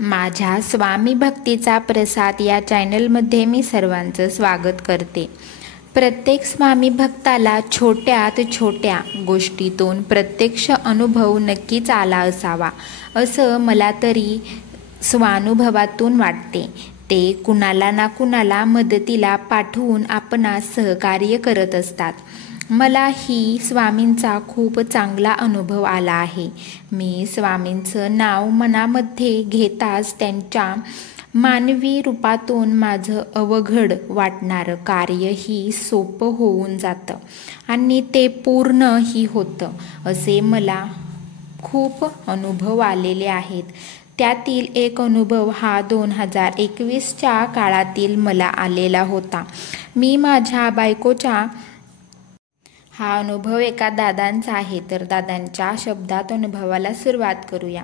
माझ्या स्वामी भक्तीचा प्रसाद या चॅनलमध्ये मी सर्वांचं स्वागत करते. प्रत्येक स्वामी भक्ताला छोट्यात छोट्या गोष्टीतून प्रत्यक्ष अनुभव नक्कीच आला असावा असं मला तरी स्वानुभवातून वाटते. ते कुणाला ना कुणाला मदतीला पाठवून आपणास सहकार्य करत असतात. मला ही स्वामींचा खूप चांगला अनुभव आला आहे. मी स्वामींचं नाव मनामध्ये घेताच त्यांच्या मानवी रूपातून माझं अवघड वाटणारं कार्यही सोपं होऊन जातं आणि ते पूर्णही होतं असे मला खूप अनुभव आलेले आहेत. त्यातील एक अनुभव हा 2021च्या काळातील मला आलेला होता. मी माझ्या बायकोच्या हा अनुभव एका दादांचा आहे, तर दादांच्या शब्दात अनुभवाला सुरुवात करूया.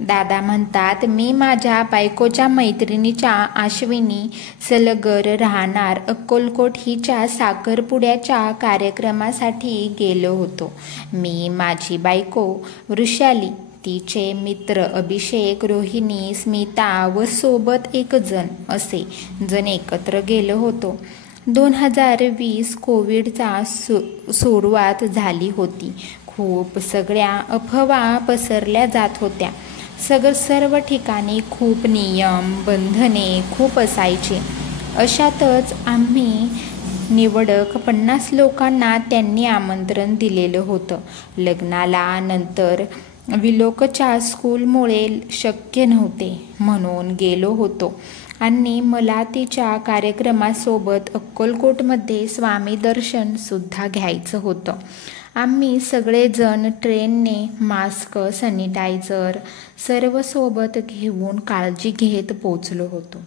दादा म्हणतात, मी माझ्या बायकोच्या मैत्रिणीच्या आश्विनी सलगर राहणार अक्कलकोट हिच्या साखरपुड्याच्या कार्यक्रमासाठी गेलो होतो. मी, माझी बायको वृषाली, तिचे मित्र अभिषेक, रोहिणी, स्मिता व सोबत एक जण असे जण एकत्र गेलो होतो. 2020 कोविडचा सुरुवात झाली होती. खूप सगळ्या अफवा पसरल्या जात होत्या. सर्व ठिकाणी खूप नियम बंधने खूप असायचे. अशातच आम्ही निवडक 50 लोकांना त्यांनी आमंत्रण दिलेलं होतं. लग्नाला नंतर विलोकच्या स्कूलमुळे शक्य नव्हते म्हणून गेलो होतो आणि मला तिच्या कार्यक्रमासोबत अक्कलकोटमध्ये स्वामी दर्शन सुद्धा घ्यायचं होतं. आम्ही सगळेजण ट्रेनने मास्क, सॅनिटायझर सर्व सोबत घेऊन काळजी घेत पोचलो होतो.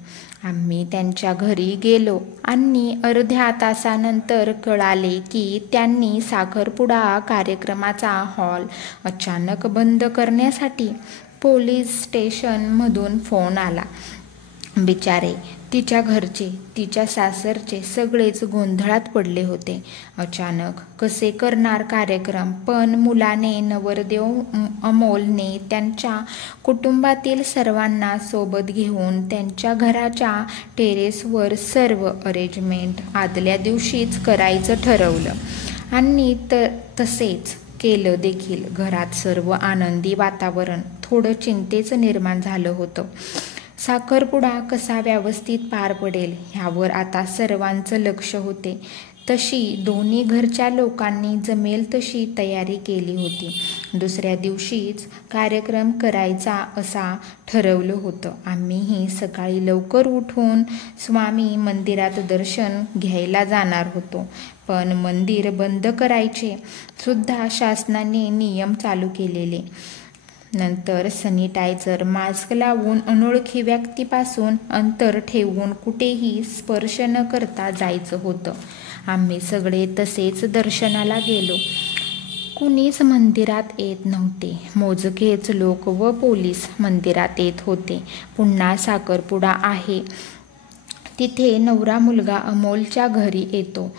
आम्ही त्यांच्या घरी गेलो आणि अर्ध्या तासानंतर कळाले की त्यांनी साखरपुडा कार्यक्रमाचा हॉल अचानक बंद करण्यासाठी पोलीस स्टेशनमधून फोन आला. बिचारे, तिच्या घरचे, तिच्या सासरचे सगळेच गोंधळात पडले होते. अचानक कसे करणार कार्यक्रम? पण मुलाने, नवरदेव अमोलने त्यांच्या कुटुंबातील सर्वांना सोबत घेऊन त्यांच्या घराच्या टेरेसवर सर्व अरेंजमेंट आदल्या दिवशीच करायचं ठरवलं आणि तसेच केलं देखील. घरात सर्व आनंदी वातावरण. थोडं चिंतेचं निर्माण झालं होतं. साखरपुडा कसा व्यवस्थित पार पडेल ह्यावर आता सर्वांचं लक्ष होते. तशी दोन्ही घरच्या लोकांनी जमेल तशी तयारी केली होती. दुसऱ्या दिवशीच कार्यक्रम करायचा असा ठरवलं होतं. आम्हीही सकाळी लवकर उठून स्वामी मंदिरात दर्शन घ्यायला जाणार होतो. पण मंदिर बंद करायचे सुद्धा शासनाने नियम चालू केलेले. नंतर सॅनिटायझर, मास्क लावून अनोळखी व्यक्तीपासून अंतर ठेवून कुठेही स्पर्श न करता जायचं होतं. आम्ही सगळे तसेच दर्शनाला गेलो. कुणीच मंदिरात येत नव्हते. मोजकेच लोक व पोलीस मंदिरात येत होते. पुन्हा साखरपुडा आहे तिथे नवरा मुलगा अमोलच्या घरी येतो.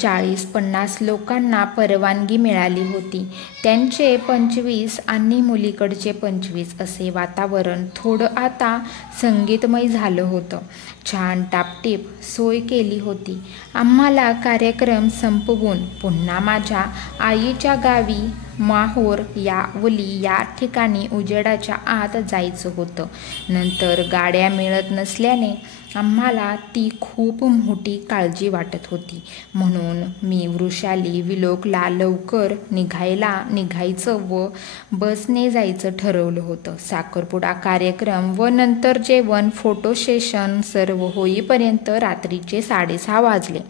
40-50 लोकांना परवानगी मिळाली होती. त्यांचे 25 आणि मुलीकडचे 25 असे वातावरण थोडं आता संगीतमय झालं होतं. छान टापटीप सोय केली होती. आम्हाला कार्यक्रम संपवून पुन्हा माझ्या आईच्या गावी माहोर या ठिकाणी उजेडाच्या आत जायचं होतं. नंतर गाड्या मिळत नसल्याने आम्हाला ती खूप मोठी काळजी वाटत होती. म्हणून मी वृषाली विलोकला लवकर निघायचं व बसने जायचं ठरवलं होतं. साखरपुडा कार्यक्रम व नंतर जेवण, फोटो सेशन सर्व होईपर्यंत रात्रीचे 6:30 वाजले.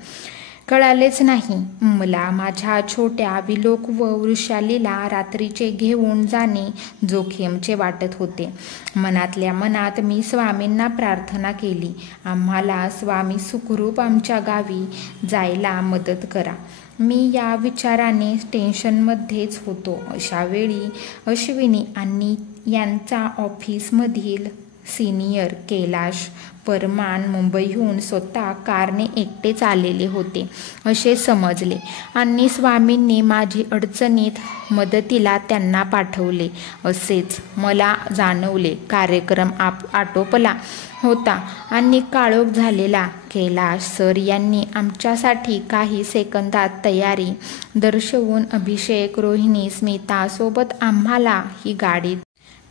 कळालेच नाही मला. माझ्या छोट्या विलोक व वृषालीला रात्रीचे घेऊन जाणे जोखीमचे वाटत होते. मनातल्या मनात मी स्वामींना प्रार्थना केली, आम्हाला स्वामी सुखरूप आमच्या गावी जायला मदत करा. मी या विचाराने टेन्शनमध्येच होतो. अशावेळी अश्विनी आणि यांचा ऑफिसमधील सिनियर कैलाश परमान मुंबईहून स्वतः कारने एकटेच आलेले होते असे समजले आणि स्वामींनी माझी अडचणीत मदतीला त्यांना पाठवले असेच मला जाणवले. कार्यक्रम आटोपला होता आणि काळोख झालेला. कैलाश सर यांनी आमच्यासाठी काही सेकंदात तयारी दर्शवून अभिषेक, रोहिणी, स्मिता सोबत आम्हाला ही गाडीत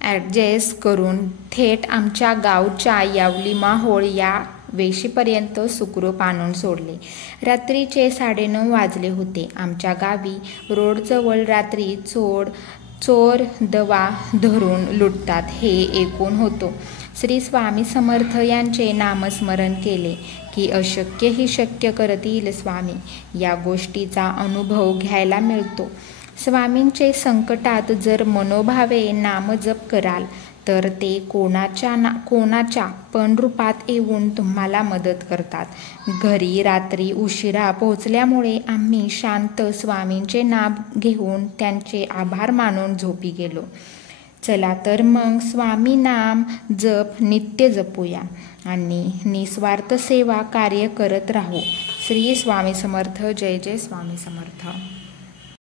ॲडजस्ट करून थेट आमच्या गावच्या यावली माहोळ या वेशीपर्यंत सुखरूप आणून सोडले. रात्रीचे 9:30 वाजले होते. आमच्या गावी रोडजवळ रात्री चोर दवा धरून लुटतात हे ऐकून होतो. श्री स्वामी समर्थ यांचे नामस्मरण केले की अशक्यही शक्य करतील स्वामी या गोष्टीचा अनुभव घ्यायला मिळतो. स्वामींचे संकटात जर मनोभावे नामजप कराल तर ते कोणाच्या पण रूपात येऊन तुम्हाला मदत करतात. घरी रात्री उशिरा पोहोचल्यामुळे आम्ही शांत स्वामींचे नाम घेऊन त्यांचे आभार मानून झोपी गेलो. चला तर मग स्वामी नाम जप नित्य जपूया आणि निस्वार्थ सेवा कार्य करत राहू. श्री स्वामी समर्थ. जय जय स्वामी समर्थ.